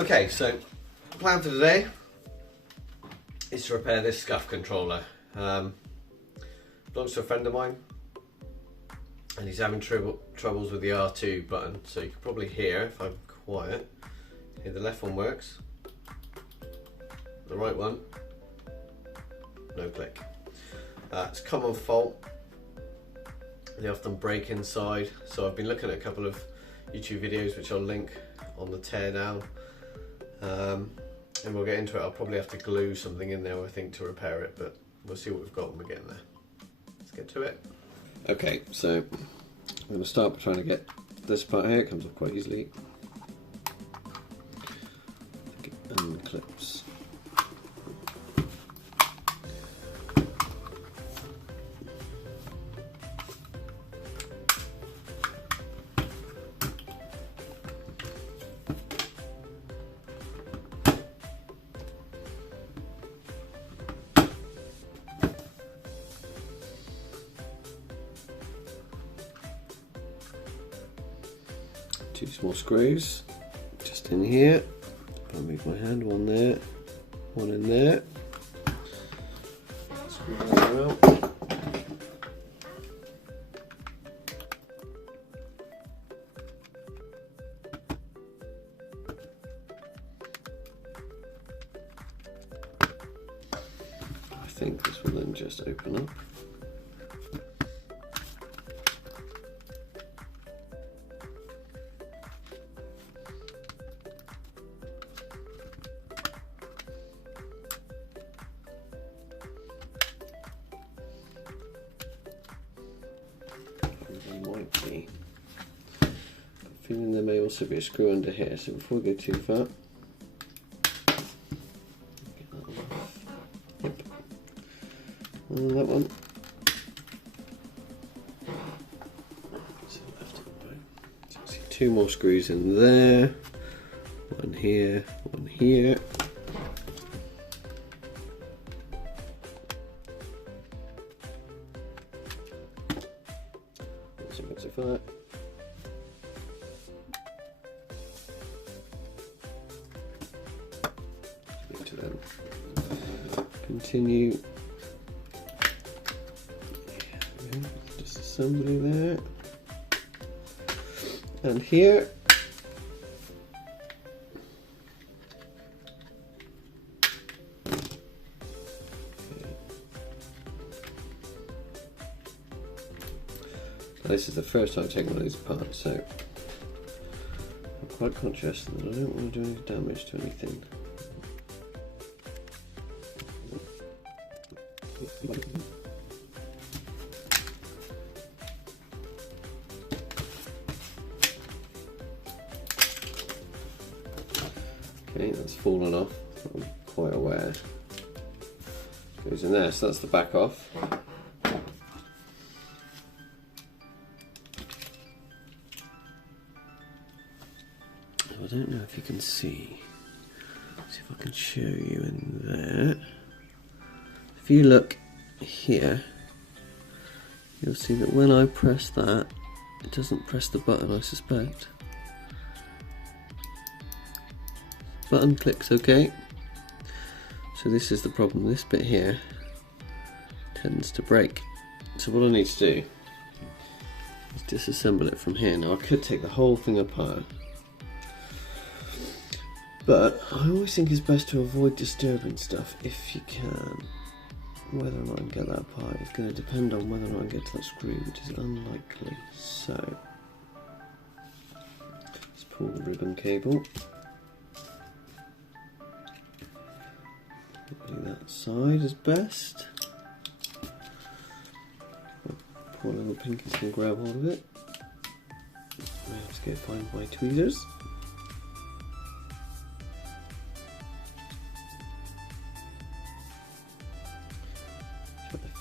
Okay, so the plan for today is to repair this Scuf controller. Belongs to a friend of mine, and he's having troubles with the R2 button, so you can probably hear, if I'm quiet, here the left one works, the right one, no click. It's a common fault. They often break inside, so I've been looking at a couple of YouTube videos which I'll link on the teardown, and we'll get into it. I'll probably have to glue something in there, I think, to repair it, but we'll see what we've got when we get in there. Let's get to it. Okay, so I'm going to start by trying to get this part here. It comes off quite easily. And clips. Two small screws just in here. I'll move my hand, one there, one in there. Screw that out. I think this will then just open up. Might be. I'm feeling there may also be a screw under here, so before we go too far, get that one off. Yep. And that one. So left and right. So you see two more screws in there. One here, one here. So for that. Need to then continue. Disassembly there. And here. This is the first time I've taken one of these apart, so I'm quite conscious that I don't want to do any damage to anything. Okay, that's fallen off. I'm quite aware. Goes in there, so that's the back off. I don't know if you can see. See if I can show you in there. If you look here, you'll see that when I press that, it doesn't press the button, I suspect. Button clicks OK. So this is the problem. This bit here tends to break. So what I need to do is disassemble it from here. Now I could take the whole thing apart, but I always think it's best to avoid disturbing stuff if you can. Whether or not I can get that apart is going to depend on whether or not I get to that screw, which is unlikely. So, let's pull the ribbon cable. Probably that side is best. Poor little pinkies can grab hold of it. I have to go find my tweezers.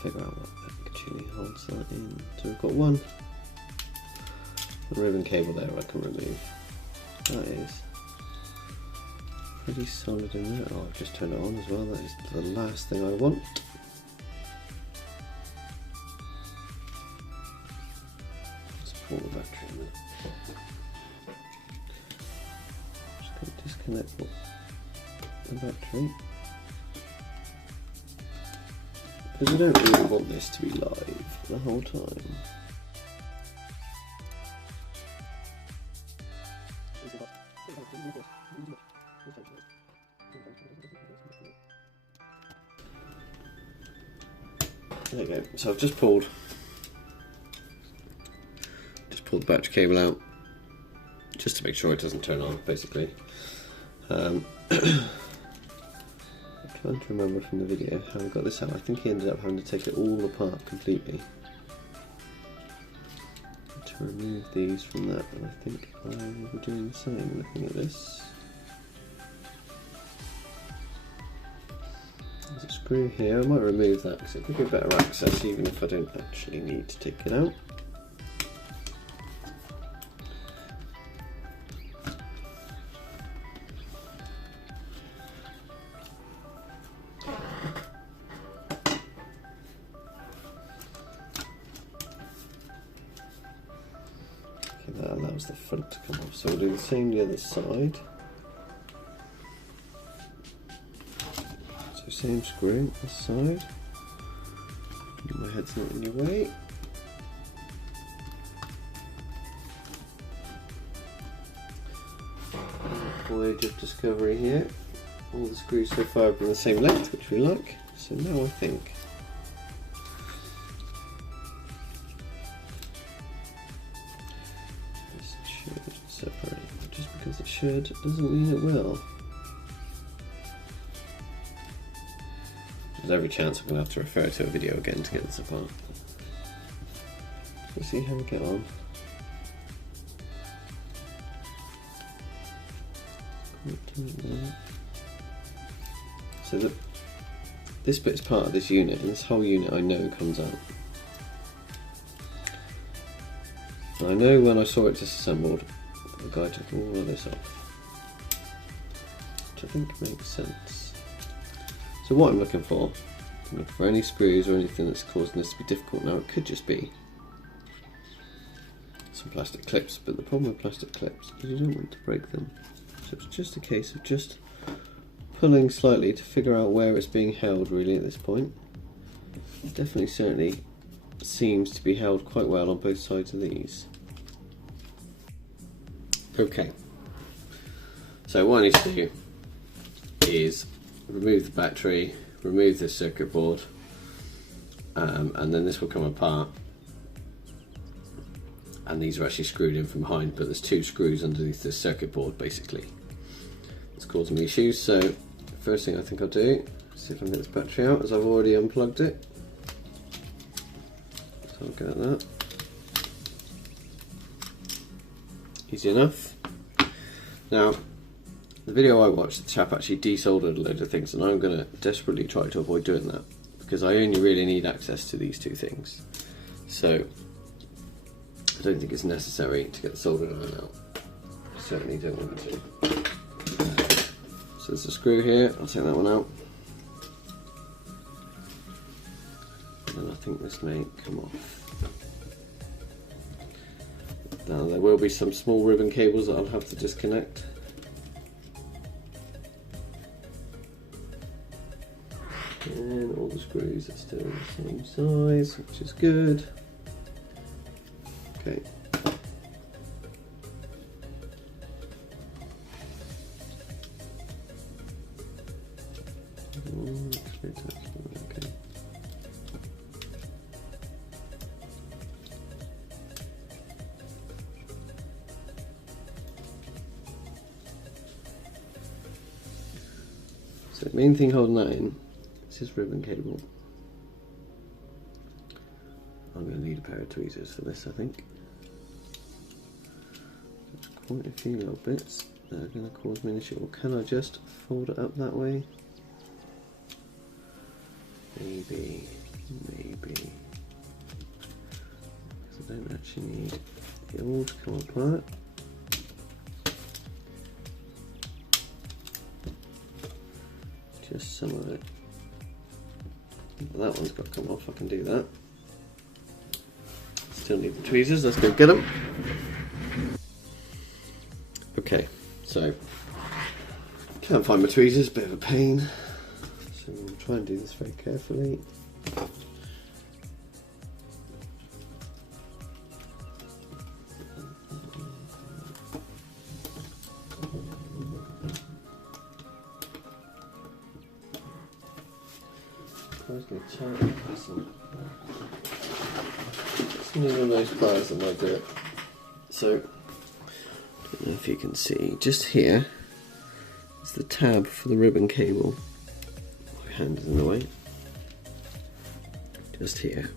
Figure out what actually holds that in. So we've got one ribbon cable there I can remove. That is pretty solid in there. Oh, I've just turned it on as well. That is the last thing I want. Let's pull the battery in there. Just going to disconnect the battery, because we don't really want this to be live the whole time. There you go. So I've just pulled the battery cable out, just to make sure it doesn't turn on, basically. I'm trying to remember from the video how we got this out. I think he ended up having to take it all apart completely to remove these from that, and I think I will be doing the same looking at this. There's a screw here. I might remove that because it'll give me better access even if I don't actually need to take it out. Okay, that allows the front to come off. So we'll do the same the other side. Same screw this side. My head's not in your way. Voyage of discovery here. All the screws so far have been the same length, which we like. So now I think this should separate. Just because it should doesn't mean it will. There's every chance I'm going to have to refer to a video again to get this apart. We'll see how we get on. So this bit is part of this unit, and this whole unit I know comes out. And I know when I saw it disassembled, the guy took all of this off, which I think makes sense. So what I'm looking for any screws or anything that's causing this to be difficult. Now it could just be some plastic clips, but the problem with plastic clips is you don't want to break them. So it's just a case of just pulling slightly to figure out where it's being held really at this point. It definitely certainly seems to be held quite well on both sides of these. Okay, so what I need to do is remove the battery, remove this circuit board, and then this will come apart, and these are actually screwed in from behind, but there's two screws underneath this circuit board basically. It's causing me issues, so first thing I think I'll do is see if I can get this battery out, as I've already unplugged it. So I'll get that. Easy enough. Now, the video I watched, the chap actually desoldered a load of things, and I'm going to desperately try to avoid doing that because I only really need access to these two things. So I don't think it's necessary to get the soldering iron out. I certainly don't want to. So there's a screw here, I'll take that one out. And then I think this may come off. Now there will be some small ribbon cables that I'll have to disconnect. And all the screws are still the same size, which is good. Okay. Okay. So the main thing holding that in is this ribbon cable. I'm going to need a pair of tweezers for this, I think. There's quite a few little bits that are going to cause me an issue. Or can I just fold it up that way? Maybe. Because I don't actually need it all to come apart. Just some of it. That one's got to come off, I can do that. Still need the tweezers, let's go get them. Okay, so Can't find my tweezers, a bit of a pain. So we'll try and do this very carefully. Some of those pliers that might do it. So, I don't know if you can see, just here is the tab for the ribbon cable. My hand is in the way. Just here.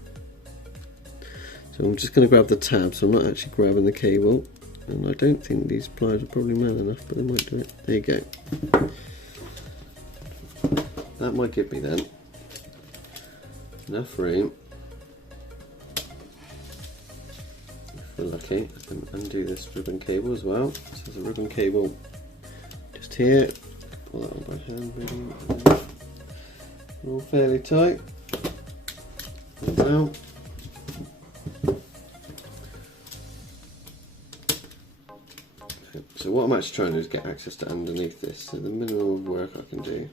So I'm just going to grab the tab, so I'm not actually grabbing the cable. And I don't think these pliers are probably man enough, but they might do it. There you go. That might give me then enough room. If we're lucky, I can undo this ribbon cable as well. So there's a ribbon cable just here. Pull that on by hand, really. All fairly tight. And down. So what I'm actually trying to do is get access to underneath this. So the minimum of work I can do,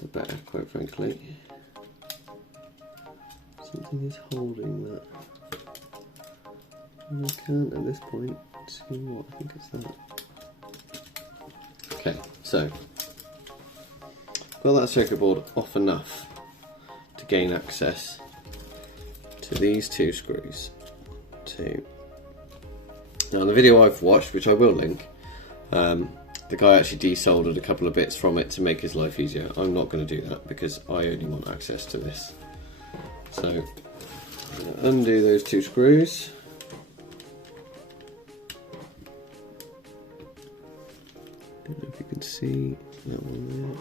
the better, quite frankly. Something is holding that. And I can't at this point see what. I think it's that. Okay, so got that circuit board off enough to gain access to these two screws. Now in the video I've watched, which I will link, the guy actually desoldered a couple of bits from it to make his life easier. I'm not going to do that because I only want access to this. So I'm going to undo those two screws. Don't know if you can see that one there.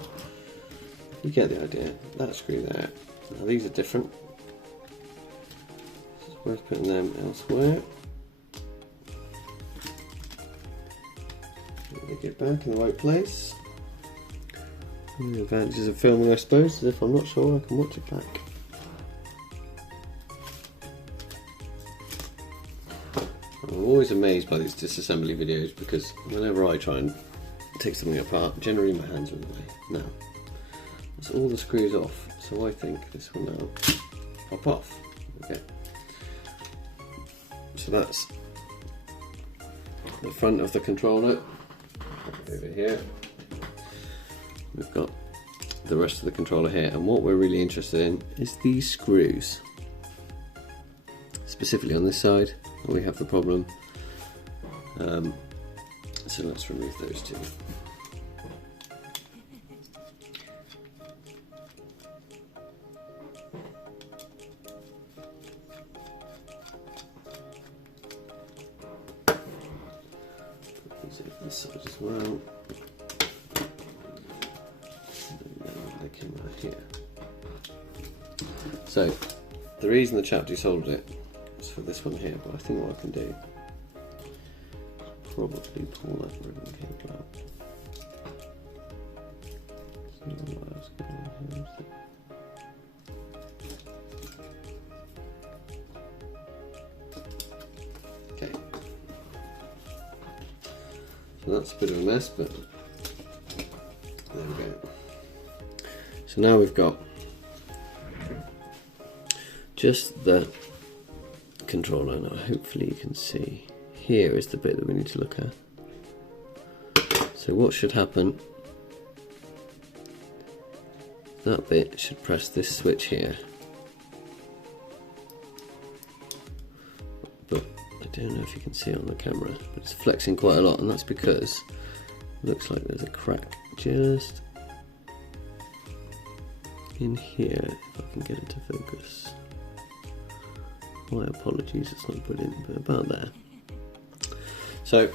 You get the idea. That screw there. Now these are different. It's worth putting them elsewhere. Get back in the right place. And the advantages of filming, I suppose, is if I'm not sure, I can watch it back. I'm always amazed by these disassembly videos because whenever I try and take something apart, generally my hands are in the way. Now, that's all the screws off, so I think this will now pop off. Okay. So that's the front of the controller. Over here we've got the rest of the controller here, and what we're really interested in is these screws, specifically on this side where we have the problem. So let's remove those two. This side as well. They came out here. So the reason the chap desoldered it is for this one here, but I think what I can do is probably pull that ribbon cable out. Okay. So that's a bit of a mess, but there we go. So now we've got just the controller. Now hopefully you can see here is the bit that we need to look at. So what should happen, that bit should press this switch here, but I don't know if you can see it on the camera, but it's flexing quite a lot, and that's because it looks like there's a crack just in here. If I can get it to focus. My apologies, it's not brilliant, but about there. So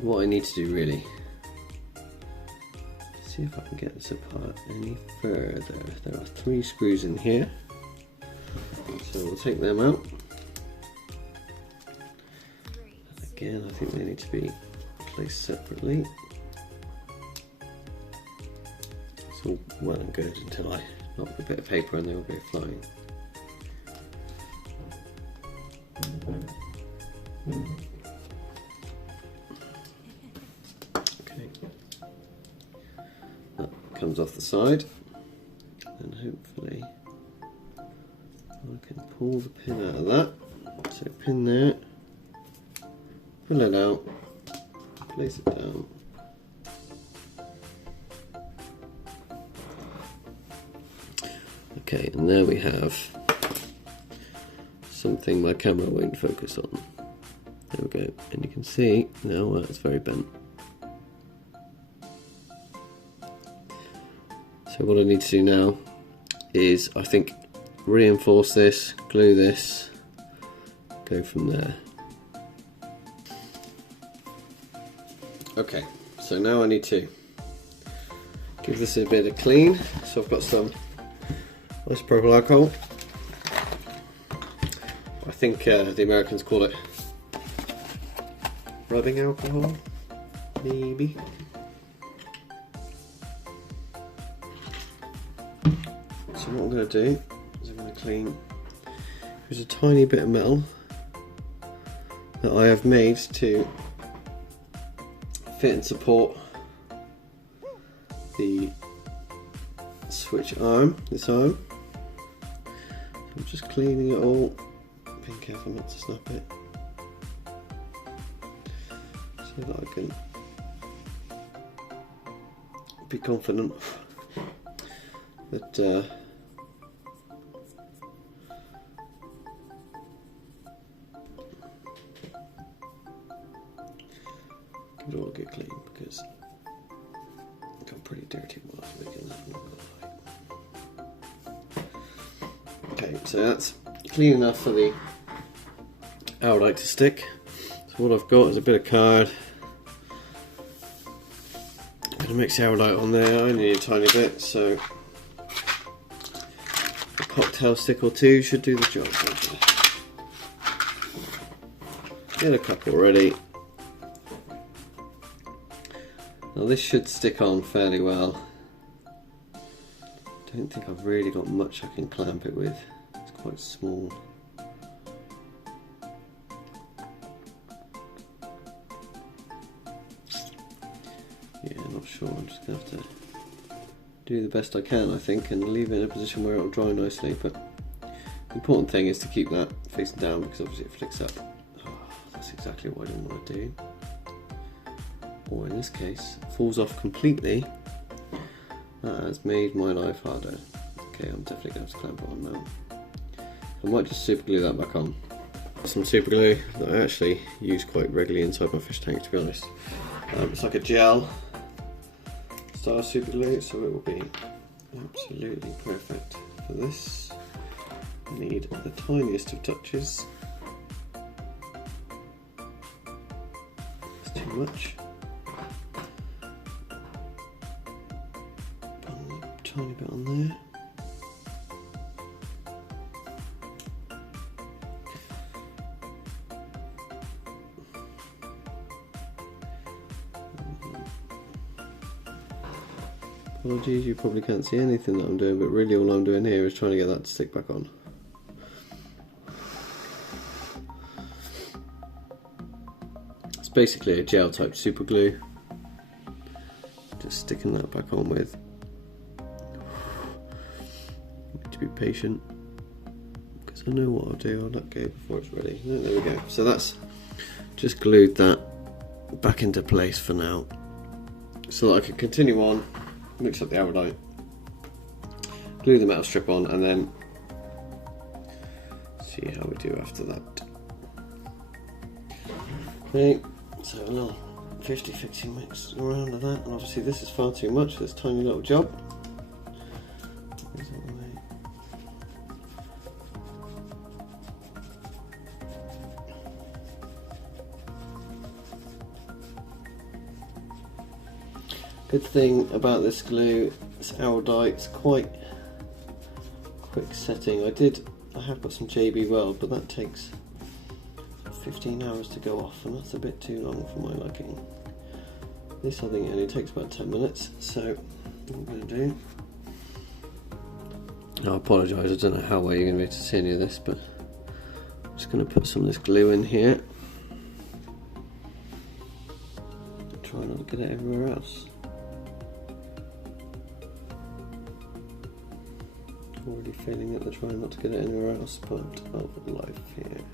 what I need to do really, see if I can get this apart any further. There are 3 screws in here, so we'll take them out. Again, I think they need to be placed separately. It's all well and good until I knock a bit of paper and they all go flying. comes off the side, and hopefully I can pull the pin out of that. So pin there, pull it out, place it down. Okay, and there we have something my camera won't focus on. There we go, and you can see now it's very bent. So what I need to do now is, I think, reinforce this, glue this, go from there. Okay, so now I need to give this a bit of clean. So I've got some isopropyl alcohol. I think the Americans call it rubbing alcohol, maybe. So what I'm going to do is I'm going to clean. There's a tiny bit of metal that I have made to fit and support the switch arm, this arm. So I'm just cleaning it all, being careful not to snap it, so that I can be confident that it all get clean, because it got pretty dirty while I was making that. Okay, so that's clean enough for the iodite to stick. So what I've got is a bit of card. I'm going to mix the iodite on there. I only need a tiny bit, so a cocktail stick or two should do the job. Get a couple ready. Now this should stick on fairly well. I don't think I've really got much I can clamp it with. It's quite small. Yeah, not sure. I'm just going to have to do the best I can, I think, and leave it in a position where it'll dry nicely. But the important thing is to keep that facing down, because obviously it flicks up. Oh, that's exactly what I didn't want to do. Or in this case, falls off completely. That has made my life harder. Okay, I'm definitely going to have to clamp it on now. I might just super glue that back on. Some super glue that I actually use quite regularly inside my fish tank, to be honest. It's like a gel style super glue, so it will be absolutely perfect for this. I need the tiniest of touches. It's too much. Tiny bit on there. Apologies, you probably can't see anything that I'm doing, but really all I'm doing here is trying to get that to stick back on. It's basically a gel type super glue. Just sticking that back on with. Be patient, because I know what I'll do. I'll let go before it's ready. No, there we go. So that's just glued that back into place for now, so that I can continue on, mix up the iodite, glue the metal strip on, and then see how we do after that. Okay, so a little 50 fixing mix around of that, and obviously this is far too much for this tiny little job. Good thing about this glue, this iodite, it's quite quick setting. I have got some JB Weld, but that takes 15 hours to go off, and that's a bit too long for my liking. This I think only takes about 10 minutes, so what I'm going to do, I apologise, I don't know how well you're going to be able to see any of this, but I'm just going to put some of this glue in here. Try not to get it everywhere else. already feeling it. They're trying not to get it anywhere else but of life here.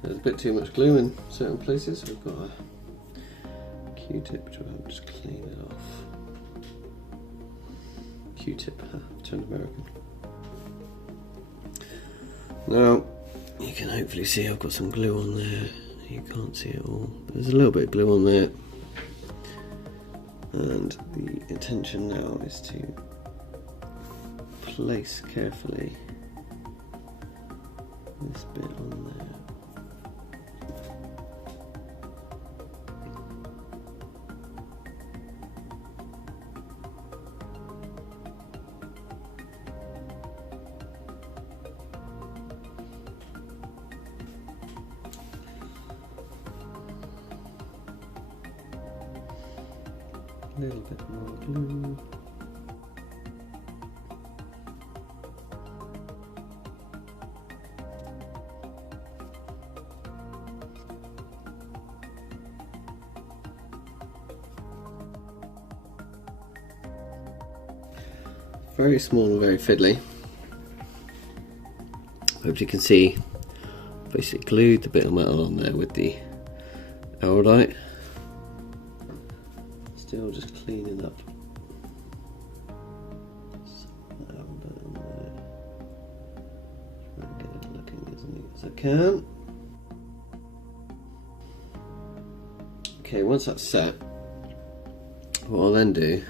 There's a bit too much glue in certain places. We've got a Q-tip to just clean it off. Q-tip, turned American. Now, you can hopefully see I've got some glue on there. You can't see it all. There's a little bit of glue on there. And the intention now is to place carefully this bit on there. A little bit more glue. Very small and very fiddly. Hope you can see, basically glued the bit of metal on there with the iodite. Still just cleaning up. Try and get it looking as neat as I can. Okay, once that's set, what I'll then do,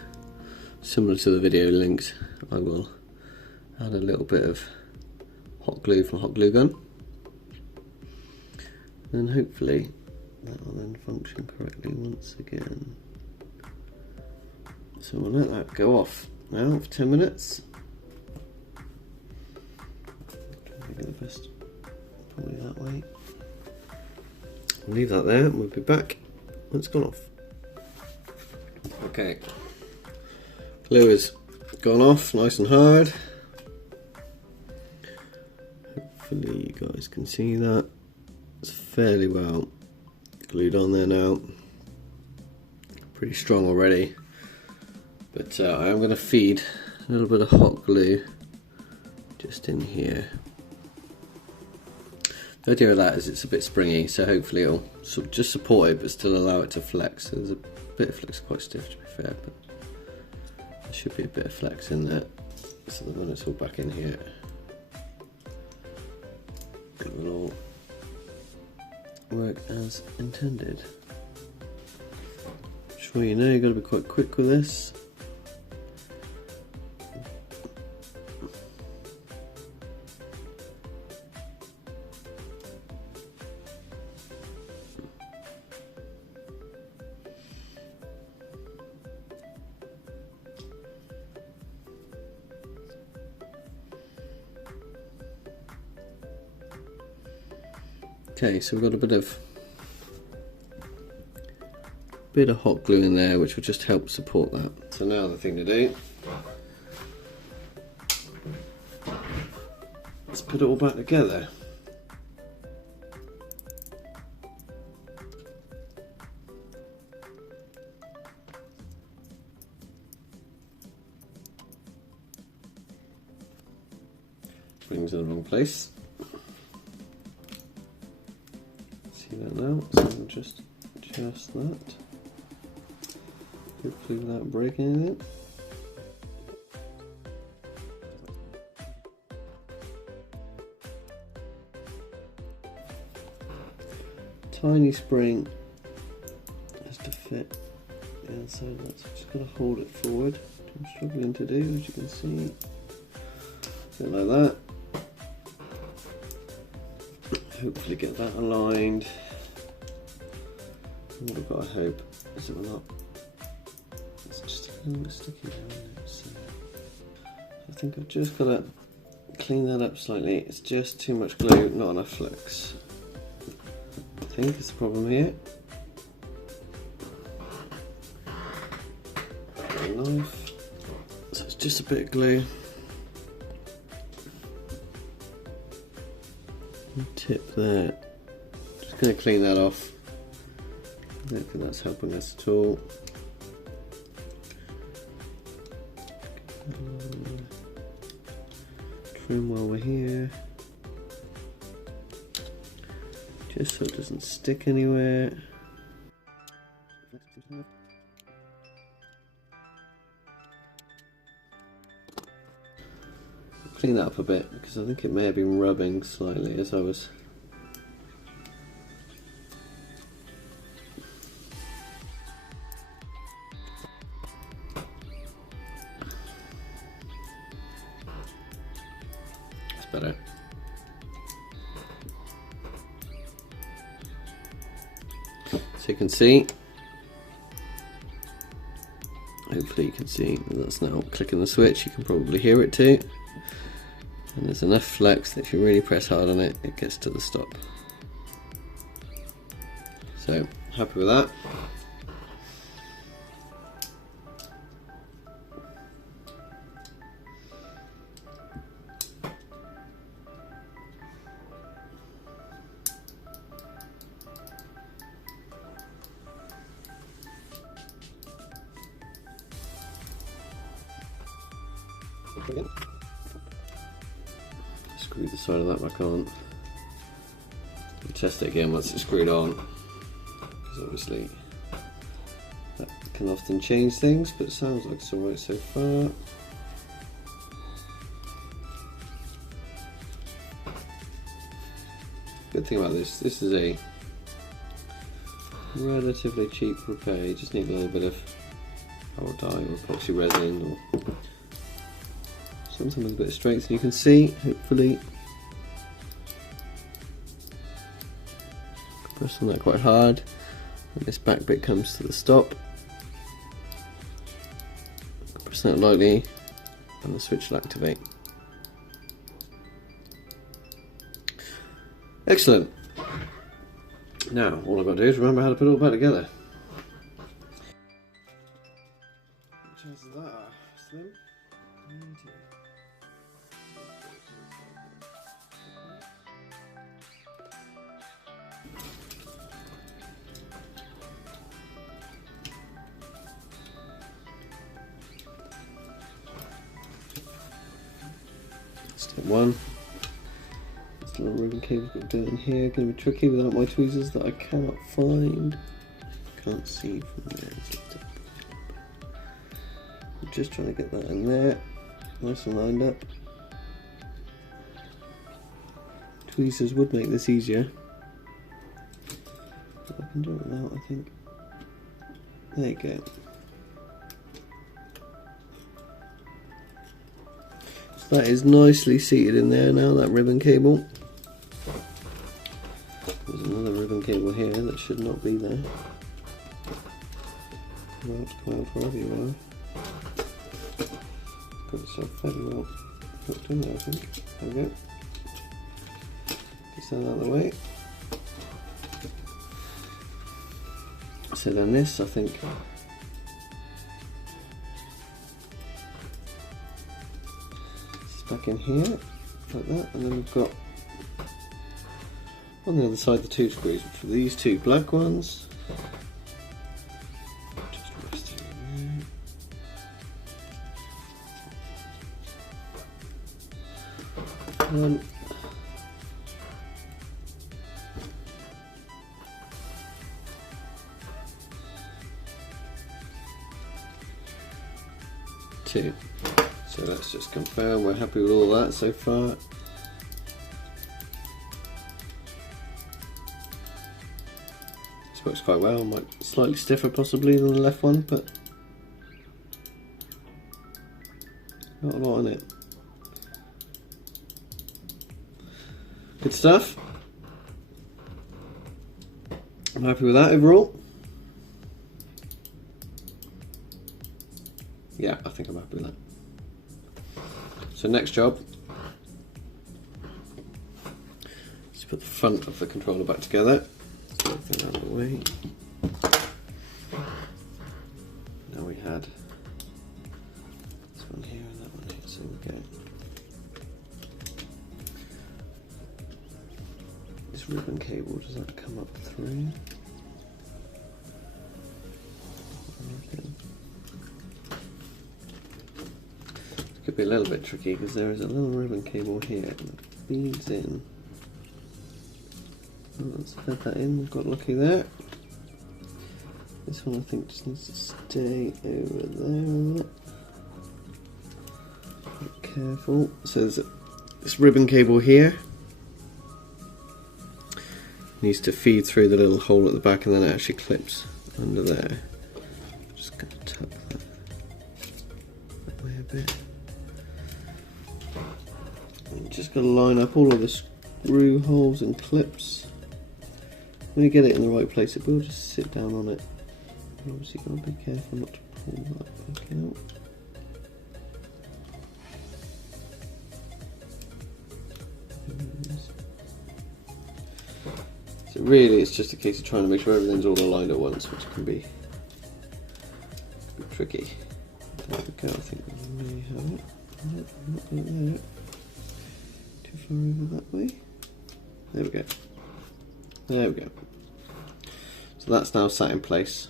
similar to the video links, I will add a little bit of hot glue from a hot glue gun. And hopefully that will then function correctly once again. So we'll let that go off now for 10 minutes. Maybe the best, probably that way. We'll leave that there and we'll be back when it's gone off. Okay, glue is gone off nice and hard. Hopefully you guys can see that. It's fairly well glued on there now. Pretty strong already. But I am going to feed a little bit of hot glue just in here. The idea of that is it's a bit springy, so hopefully it'll just support it but still allow it to flex. So there's a bit of flex, quite stiff to be fair, but there should be a bit of flex in there. So that when it's all back in here, it will all work as intended. Sure, you know you've got to be quite quick with this. Okay, so we've got a bit of hot glue in there, which will just help support that. So now the thing to do, let's put it all back together. Brings in the wrong place. See that now? So we'll just adjust that. Hopefully without breaking anything. Tiny spring has to fit the inside. That's just got to hold it forward, which I'm struggling to do, as you can see. Something like that. Hopefully get that aligned. And what we've got to hope is it will not. It's just a little bit sticky now, isn't it? So I think I've just got to clean that up slightly. It's just too much glue, not enough flex. think is the problem here. A knife. So it's just a bit of glue. Tip there. Just going to clean that off. I don't think that's helping us at all. Trim while we're here, just so it doesn't stick anywhere. Clean that up a bit because I think it may have been rubbing slightly as I was. Better. So you can see, hopefully you can see that's now clicking the switch. You can probably hear it too, and there's enough flex that if you really press hard on it, it gets to the stop. So happy with that. Screw the side of that back on. We'll test it again once it's screwed on, because obviously that can often change things, but it sounds like it's alright so far. Good thing about this is a relatively cheap repair. You just need a little bit of power dye or epoxy resin or something with a bit of strength, and you can see, hopefully, press on that quite hard, and this back bit comes to the stop. Press that lightly, and the switch will activate. Excellent. Now, all I've got to do is remember how to put it all back together. Chances of that are slim. Step one. This little ribbon cable's got to go in here. Going to be tricky without my tweezers that I cannot find. Can't see from there. I'm just trying to get that in there, nice and lined up. Tweezers would make this easier, but I can do it without, I think. There you go. So that is nicely seated in there now, that ribbon cable. There's another ribbon cable here that should not be there. Come out, wherever you are. Got itself fairly well hooked in there, I think. There we go. Get that out of the way. So then this, I think, is back in here, like that, and then we've got on the other side the two screws, which are these two black ones. Just rest through there. One. Two. So let's just confirm we're happy with all that so far. This works quite well, might slightly stiffer possibly than the left one, but not a lot on it. Good stuff. I'm happy with that overall. Yeah, I think I'm happy with that. So next job is to put the front of the controller back together. So Get out of the way. Now we had this one here and that one here, so we go. This ribbon cable, does that come up through? It could be a little bit tricky because there is a little ribbon cable here that feeds in. Oh, let's fed that in, we've got lucky there. This one I think just needs to stay over there. Be careful. So there's this ribbon cable here. Needs to feed through the little hole at the back and then it actually clips under there. Just going to tuck that way a bit. And just got to line up all of the screw holes and clips. When you get it in the right place, it will just sit down on it. And obviously, you've got to be careful not to pull that back out. So really, it's just a case of trying to make sure everything's all aligned at once, which can be tricky. There we go. I think we may have it. No, not there. Too far over that way. There we go. There we go. So that's now sat in place.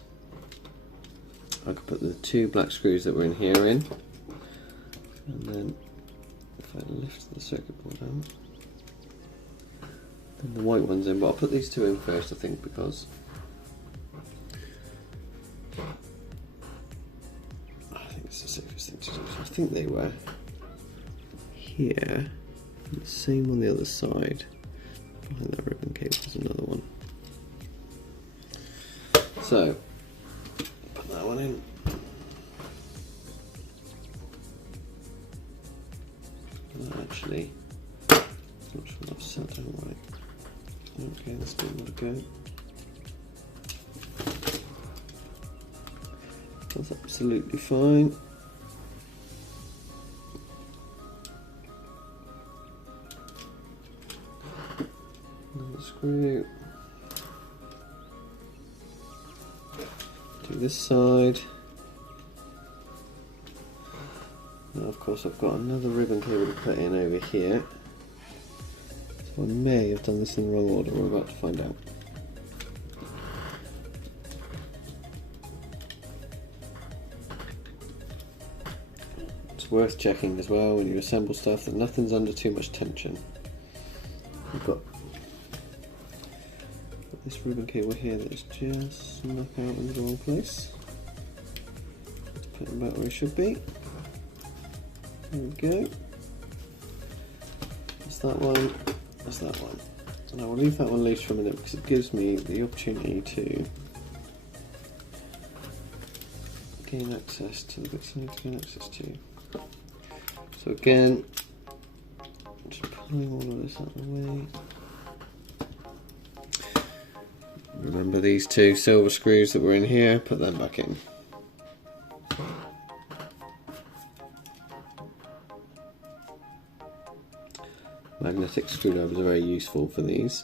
I could put the two black screws that were in here in, and then if I lift the circuit board out, then the white one's in, but I'll put these two in first I think, because I think it's the safest thing to do. So I think they were here, and the same on the other side. Behind that ribbon cable is another one. So, put that one in. That actually, not sure that's set down right. Okay, that's still got to go. That's absolutely fine. Another screw. Do this side. Now of course I've got another ribbon cable to put in over here. So I may have done this in the wrong order, we're about to find out. It's worth checking as well when you assemble stuff that nothing's under too much tension. We've got this ribbon cable here that's just snuck out in the wrong place. Let's put it about where it should be. There we go. That's that one. That's that one. And I will leave that one loose for a minute because it gives me the opportunity to gain access to the bits I need to gain access to. So again, just pulling all of this out of the way. Remember these two silver screws that were in here, put them back in. Magnetic screwdrivers are very useful for these.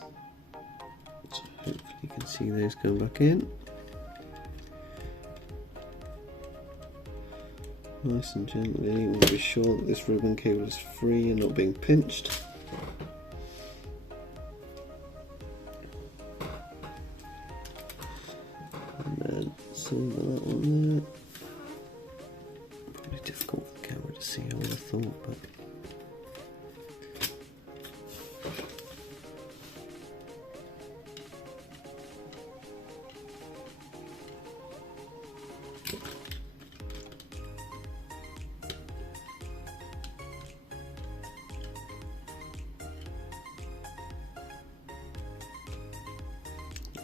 So hopefully you can see those going back in. Nice and gently, we want to be sure that this ribbon cable is free and not being pinched. And then solder that one there. Probably difficult for the camera to see, I would have thought, but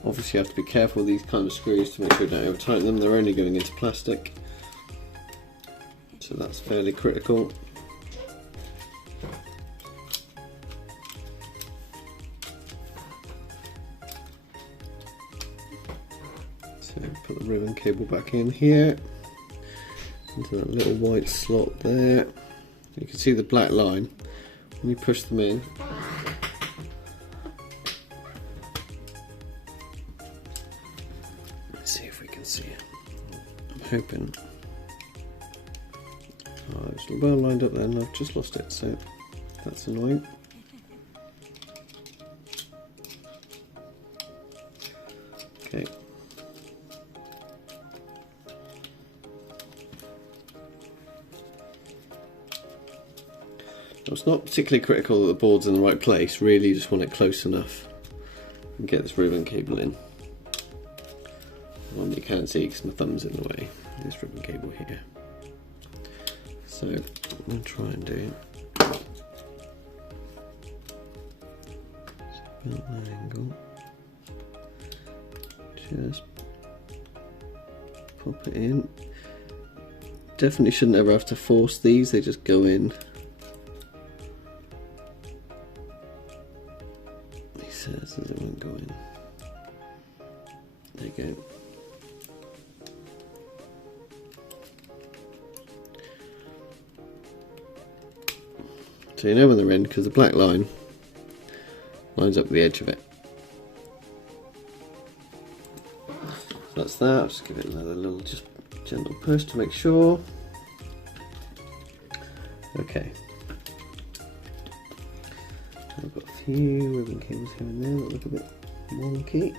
obviously you have to be careful with these kind of screws to make sure you don't over tighten them. They're only going into plastic, so that's fairly critical. So put the ribbon cable back in here, into that little white slot there. You can see the black line. When you push them in, hoping. Oh, it's well lined up there and I've just lost it, so that's annoying. Okay. It's not particularly critical that the board's in the right place, really you just want it close enough and get this ribbon cable in. The one you can't see because my thumb's in the way, this ribbon cable here. So I'm going to try and do about that angle. Just pop it in. Definitely shouldn't ever have to force these, they just go in. He says that it won't go in. There you go. So you know when they're in because the black line lines up the edge of it. So that's that. I'll just give it another little just gentle push to make sure. Okay. I've got a few ribbon cables here and there that look a bit wonky.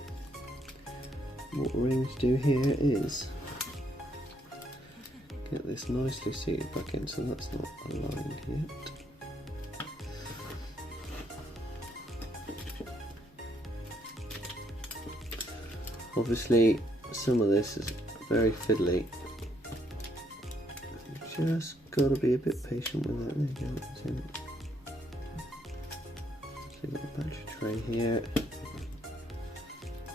What we're aiming to do here is get this nicely seated back in, so that's not aligned yet. Obviously, some of this is very fiddly. You've just got to be a bit patient with it. There you go. So you've got the battery tray here.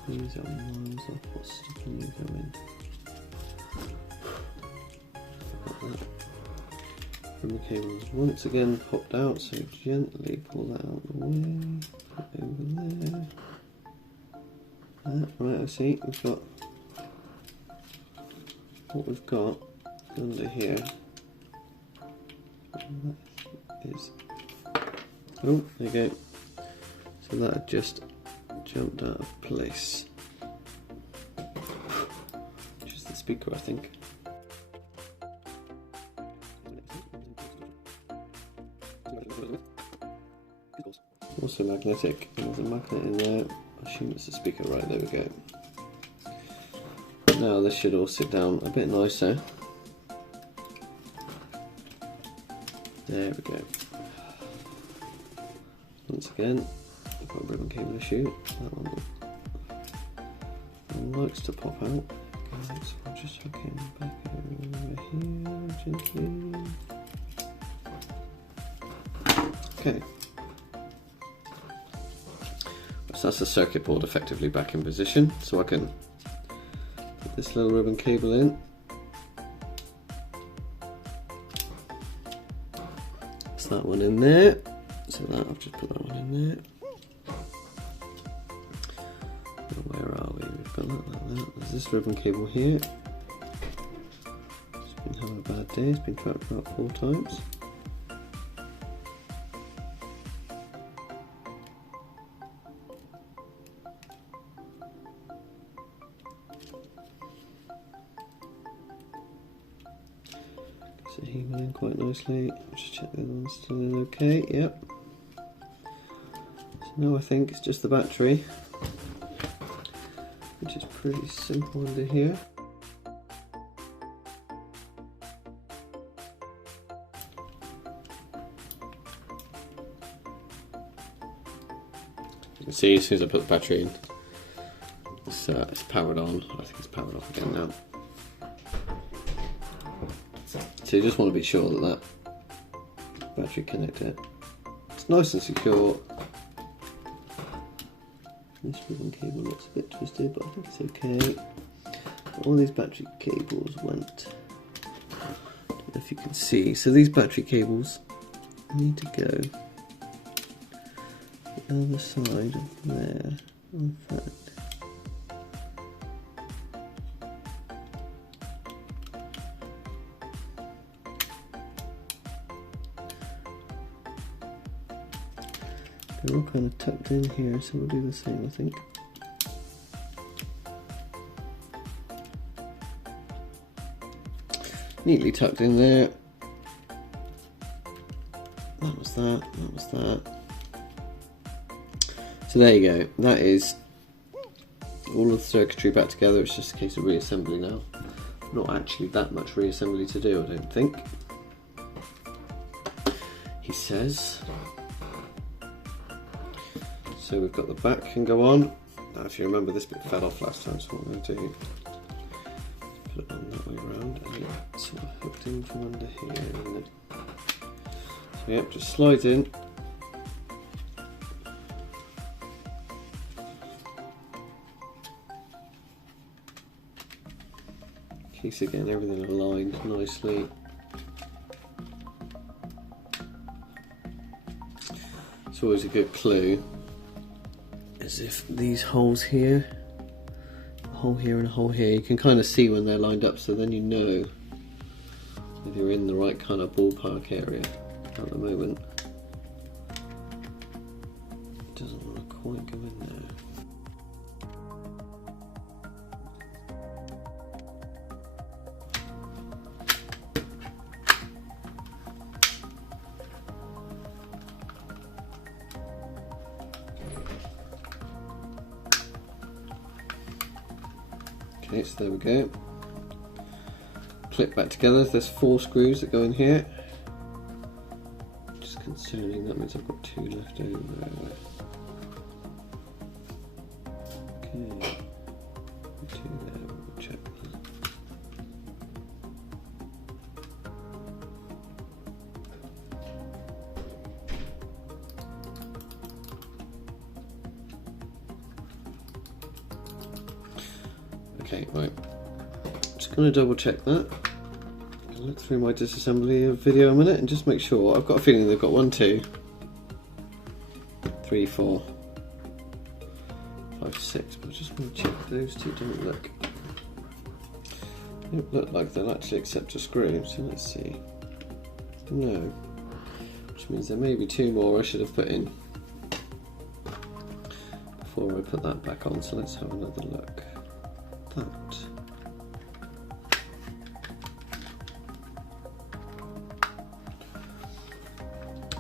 These are miles off what's stopping you going. Ribbon cable is once again popped out, so gently pull that out of the way. Put it over there. Right, I see, we've got what we've got under here. That is, oh, there you go. So that had just jumped out of place. Which is the speaker, I think. Also magnetic, and there's a magnet in there. I assume it's a speaker, right, there we go. Now this should all sit down a bit nicer. There we go. Once again, I've got a ribbon cable issue. That one likes to pop out. So I'll just hook him back over here gently. Okay. So that's the circuit board effectively back in position, so I can put this little ribbon cable in. That's that one in there. So that I've just put that one in there. Where are we? We've got that. There's this ribbon cable here. It's been having a bad day. It's been trapped about 4 times. So he went in quite nicely. Just check the other one's still in okay. Yep. So now I think it's just the battery, which is pretty simple under here. You can see as soon as I put the battery in, it's powered on. I think it's powered off again now. So you just want to be sure that that battery connector is nice and secure. This ribbon cable looks a bit twisted, but I think it's okay. All these battery cables went, I don't know if you can see, so these battery cables need to go the other side of there. In fact, they're all kind of tucked in here, so we'll do the same, I think. neatly tucked in there. That was that, that was that. So there you go, that is all of the circuitry back together. It's just a case of reassembly now. Not actually that much reassembly to do, I don't think. He says. So we've got the back can go on. Now if you remember, this bit fell off last time, so what I'm going to do, put it on that way around, and it's sort of hooked in from under here, isn't it? So yep, just slide in. Keeps again everything aligned nicely. It's always a good clue, as if these holes here, a hole here and a hole here, you can kind of see when they're lined up, so then you know if you're in the right kind of ballpark area. At the moment, it doesn't want to quite go in there. Okay, so there we go. Clip back together. There's 4 screws that go in here. Just concerning, that means I've got 2 left over. Okay, 2 there, we'll check that. Okay, right. Just going to double check that. I'll look through my disassembly video a minute and just make sure. I've got a feeling they've got 1, 2, 3, 4, 5, 6, but I just want to check those 2 don't look. They don't look like they'll actually accept a screw, so let's see. No. Which means there may be 2 more I should have put in before I put that back on, so let's have another look. That.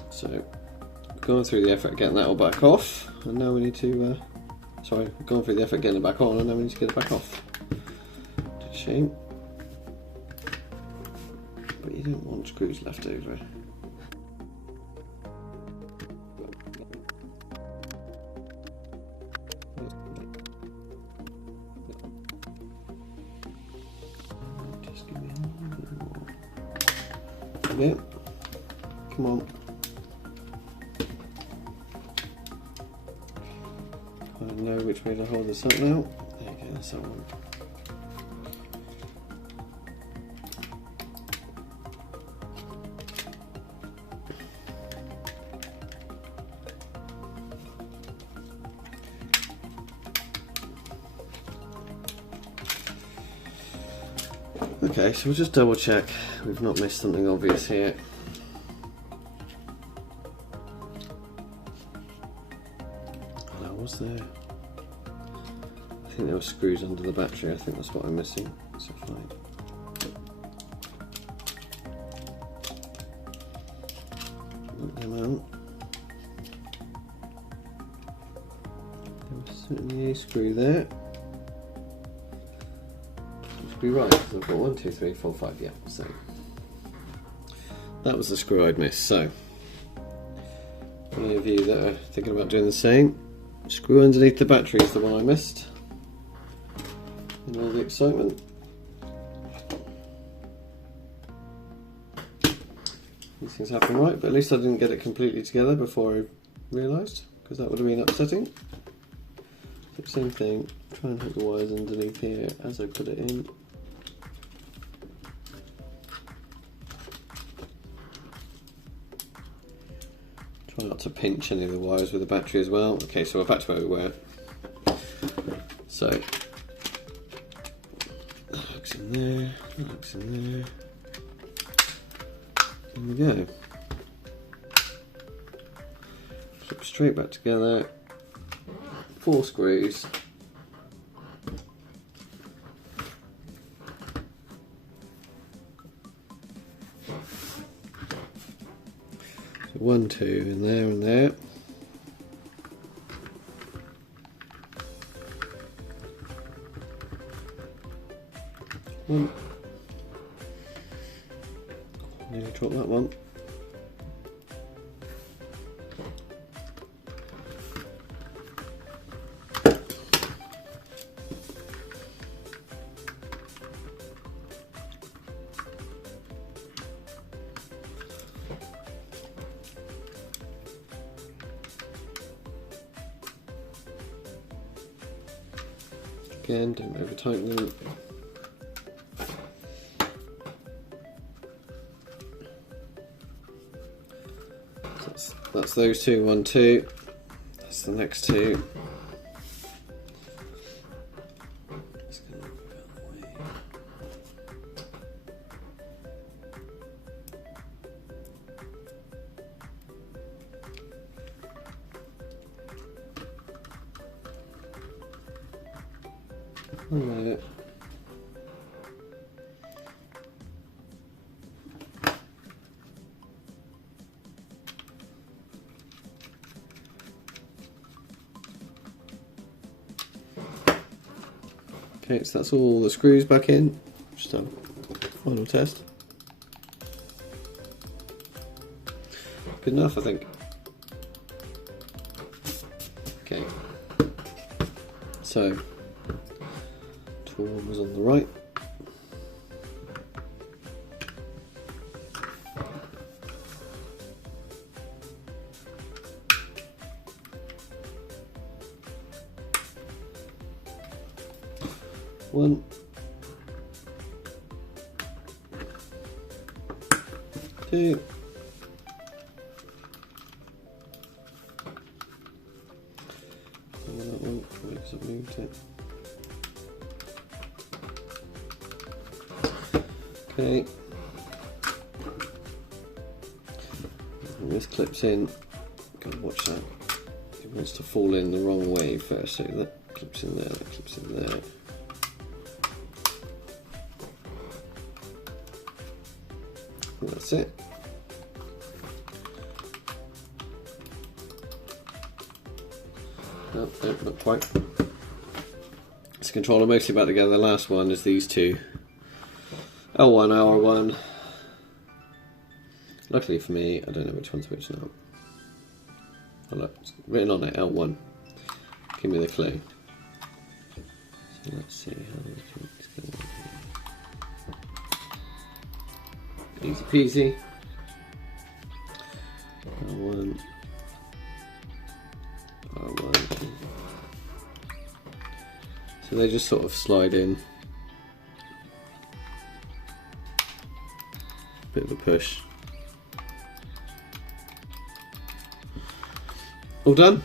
So, going through the effort of getting that all back off, and now we need to, sorry, going through the effort of getting it back on, and now we need to get it back off. It's a shame. But you don't want screws left over. Just give me a little bit more. Yeah. Come on. I know which way to hold this up now. There you go, that's that one. Okay, so we'll just double check we've not missed something obvious here. Oh, was there? I think there were screws under the battery. I think that's what I'm missing. So fine. Work them out. There was certainly a screw there. Screw right. So I've got 1, 2, 3, 4, 5. Yeah. So that was the screw I'd missed. So for any of you that are thinking about doing the same, screw underneath the battery is the one I missed in all the excitement. These things happen, right? But at least I didn't get it completely together before I realised, because that would have been upsetting. So same thing, try and hook the wires underneath here as I put it in. Try not to pinch any of the wires with the battery as well. Okay, so we're back to where we were. So, that hooks in there, that hooks in there. There we go. Flip straight back together. 4 screws. 1, 2 in there and there. One. Nearly dropped that one. Again, don't over tighten them. That's those two, 1, 2. That's the next two. Just gonna move out of the way. Hello. Okay, so that's all the screws back in. Just a final test. Good enough, I think. Okay. So, tool one was on the right. One, two, and that one because I've moved it. Okay, and this clips in. Gotta watch that. It wants to fall in the wrong way first, so that clips in there, that clips in there. That's it. No, not quite. This controller mostly about together. The last one is these two. L1, R1. Luckily for me, I don't know which one's which now. Oh look, it's written on it, L1. Give me the clue. So let's see how this one's going on here. Easy peasy. R1. R1. So they just sort of slide in. Bit of a push. All done?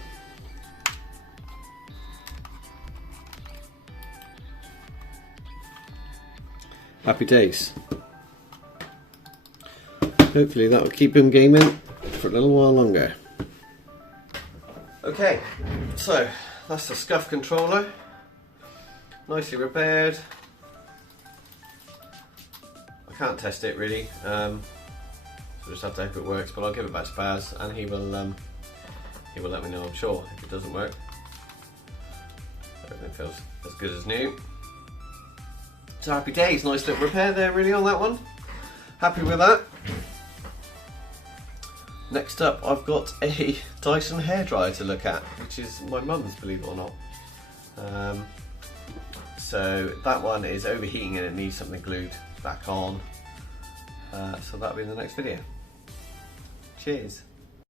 Happy days. Hopefully that will keep him gaming for a little while longer. Okay, so that's the Scuf controller. Nicely repaired. I can't test it really, so just have to hope it works, but I'll give it back to Baz and he will let me know, I'm sure, if it doesn't work. Everything feels as good as new. So happy days, nice little repair there really on that one. Happy with that. Next up I've got a Dyson hairdryer to look at, which is my mum's, believe it or not. So that one is overheating and it needs something glued back on. So that'll be in the next video. Cheers.